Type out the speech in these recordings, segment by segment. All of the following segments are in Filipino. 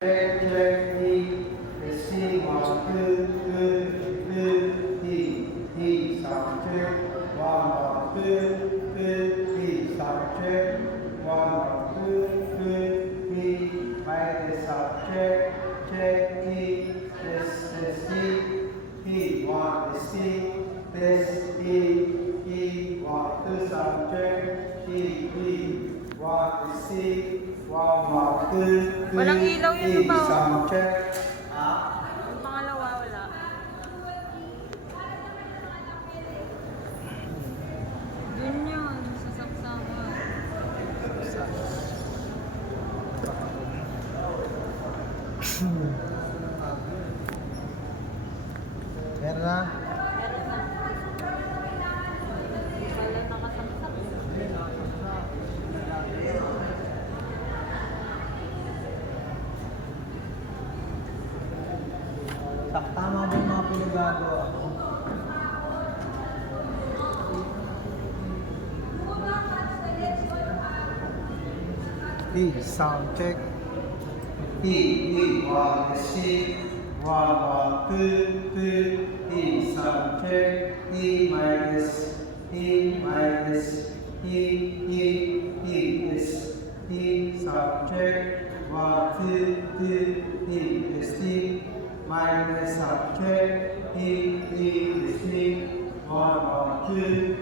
check, check, testing, 1, 2, 2, sound check, 1, 2, sound check, 1, 2, mic sound check, check, test, testing, 1, testing, test, 1, 2, sound check, 1, testing, 1, 2, Walang ilaw yun ba? sound check. Yung pangalawa wala. Yun yun, sa saksakan. Meron na? Meron na. Wala nakasaksak. Tama ba yung mga pinagagawa ko? Sound check. 1, C, 1, 2, sound check. Minus, sound check. 1, 2, testing. Minus sound check. Testing. 1, 2,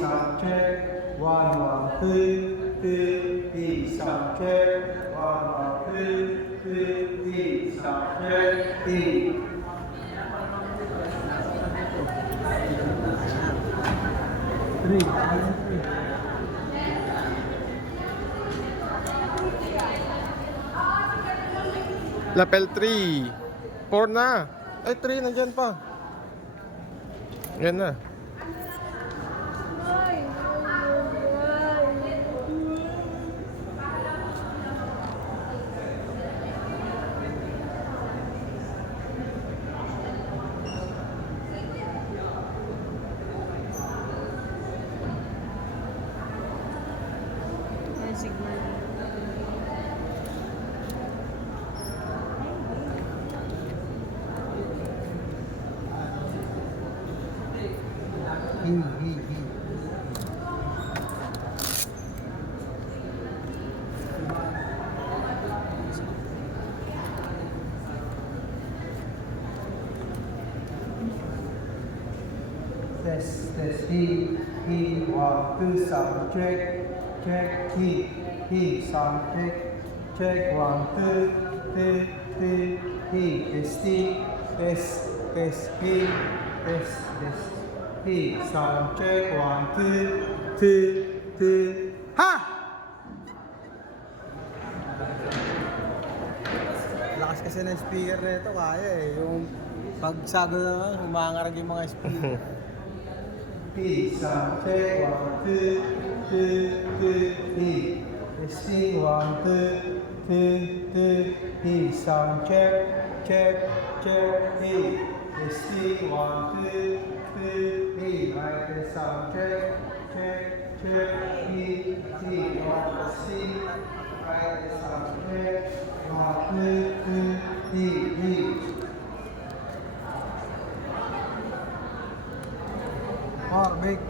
sound check. 1, 2, sound check. 1, 2, sound check. Lapel 3. 4 na. Ay, 3 nandyan pa. Yan na. May signal. Test, 1, 2, sound check, check, sound check, 1, 2, testing, test, sound check, 1, 2, ha! Lakas kasi ng speaker nito, kaya eh, yung pagsago na humangarag yung mga speaker. Sound check, 1, 2, testing, 1, 2, sound check, check, testing, 1, 2, mic sound check, check, testing, mic sound check, 1, 2, big.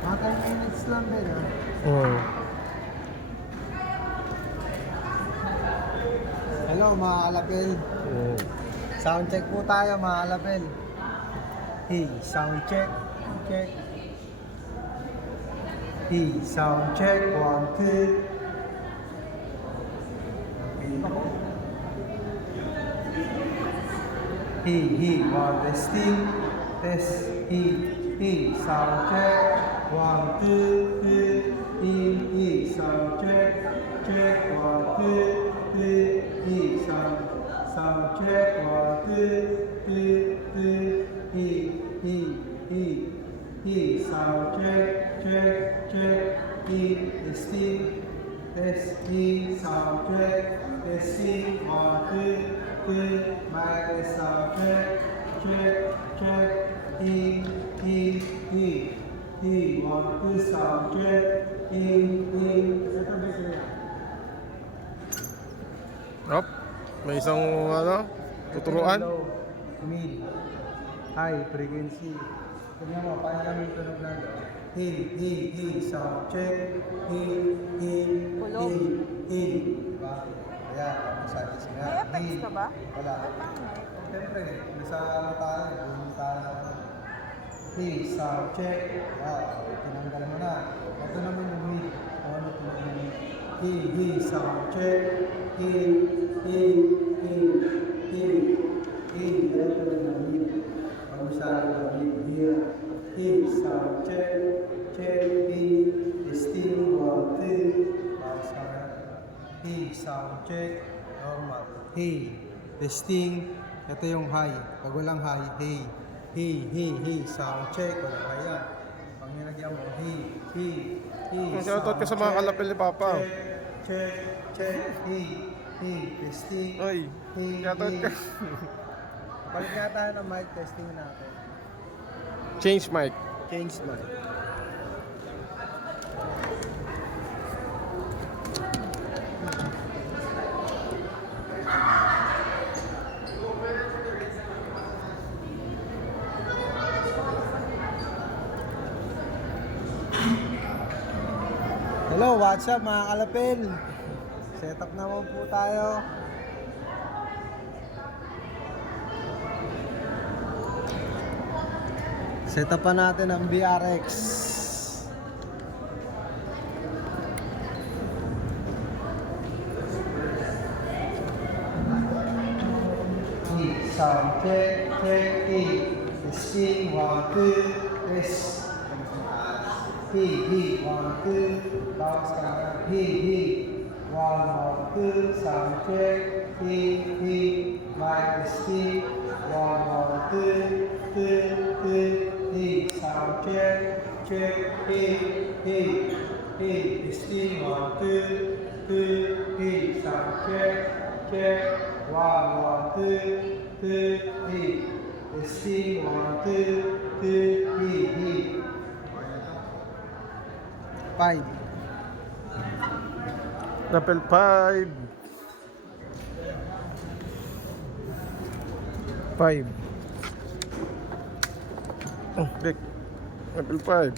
Mga 10 minutes lang din, ha? Hello, mga kalapil. Sound check po tayo, mga kalapil. Sound check, check. Sound check, 1, 2. One testing, test. Sound check, 1, 2, sound check, check, 1, 2, sound check, 1, 2, he, sound check, he, testing, test, he, sound check, testing, 1, 2, mic test, sound check, he, 1, 2, sound check, ito ba Up. May isang ano, tuturuan. Low, mid, high frequency. Tingnan mo, paano kami tunog na he, sound check, Kulog. diba? Kaya, sabi siya, May effects ka ba? Wala. Siyempre, nasa ano tayo, buong tayo. He, sound check, wow, tinanggal mo na. Ito naman yung mid, ano tunog na mid. He, sound check, he, ito na mid. Pag masyado na mid, here. He, sound check, he, testing, 1, 2. Bawas ka na. He, sound check, normal. He, testing, ito yung high. Pag walang high, he, sound check, walang high yan. Pag nilagyan mo, he, Shoutout ka sa mga kalapil ni Papa. check, he, testing, Oy, shoutout ka. Balik nga tayo ng mic testing natin. Change mic. Change mic. Hello, what's up mga kalapil? Set up naman po tayo. Set up pa natin ang BRX. Sound check, testing, 1, 2, test. He, 1, 2, bounce ka na. He, 1, 2, sound check. He, mic testing, 1, 2, he, sound check, he, testing, 1, 2, he, sound check, 1, 2, he, testing, 1, 2, he. 5. Level 5. 5. Oh, Rick. Level 5.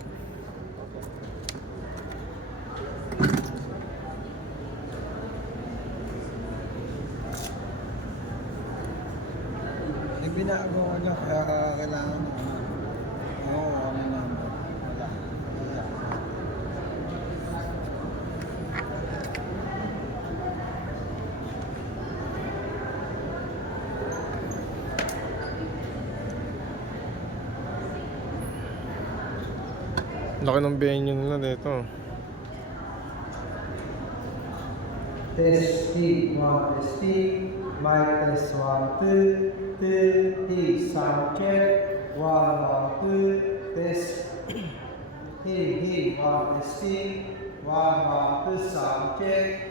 Nagbinago ko niya kaya kailangan ng ano number. Wala. Laki ng venue nila dito. Testing, 1, testing, mic test, 1, 2, he, sound check, 1, 2, test, he, 1, testing, 1, 2, sound check,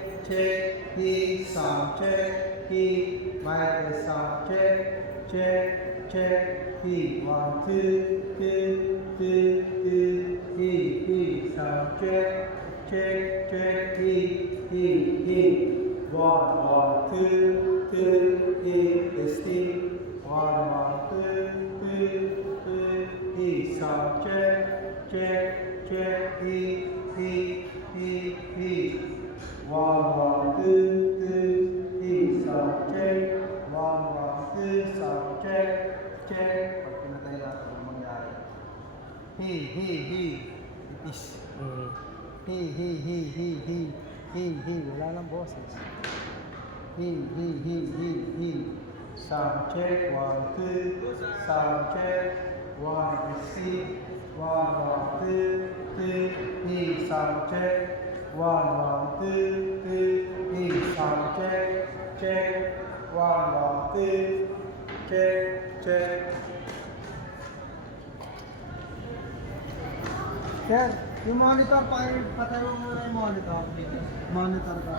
he, sound check, he, mic test, sound check, he, 1, 2, he, sound check, he, 1, 2, testing, 1, 2, he, sound check, he, 1, 2, he, sound check, 1, 2, sound check. Pag pinatay natin ang mangyari. He, ipis. He, wala lang boses. He, sound check, 1, 2, sound check, 1, receive, 1, 2, he, sound check, 1, 2, he, sound check, 1, 2, check. Sir, yung monitor, patay mo muna yung monitor. Monitor ka.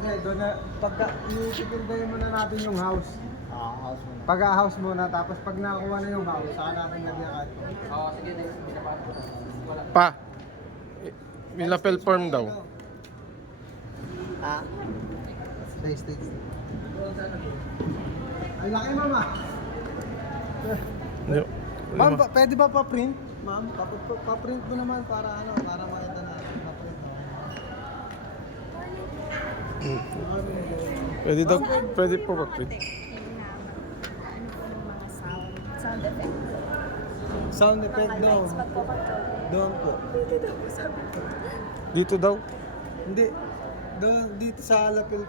Hindi, doon na, pagka, iitindahin muna natin yung house. House mo na. Pag-house muna, tapos pag nakakuha na yung house, saka natin lagyan kahit. Oo, sige, next. Pa. May lapel form daw. Ah? Stay. Ay, laki mama. Ma'am, pwede ba pa-print? Ma'am, pa-print mo naman para para makita natin. Pa-print mo. Pwede daw, pwede po ba-print? Ano po ng mga sound effect. Sound effect Mga doon. lights, pagpo-control. Doon po. Pwede daw po sabi ko. Dito daw. Hindi. Doon, dito sa lapel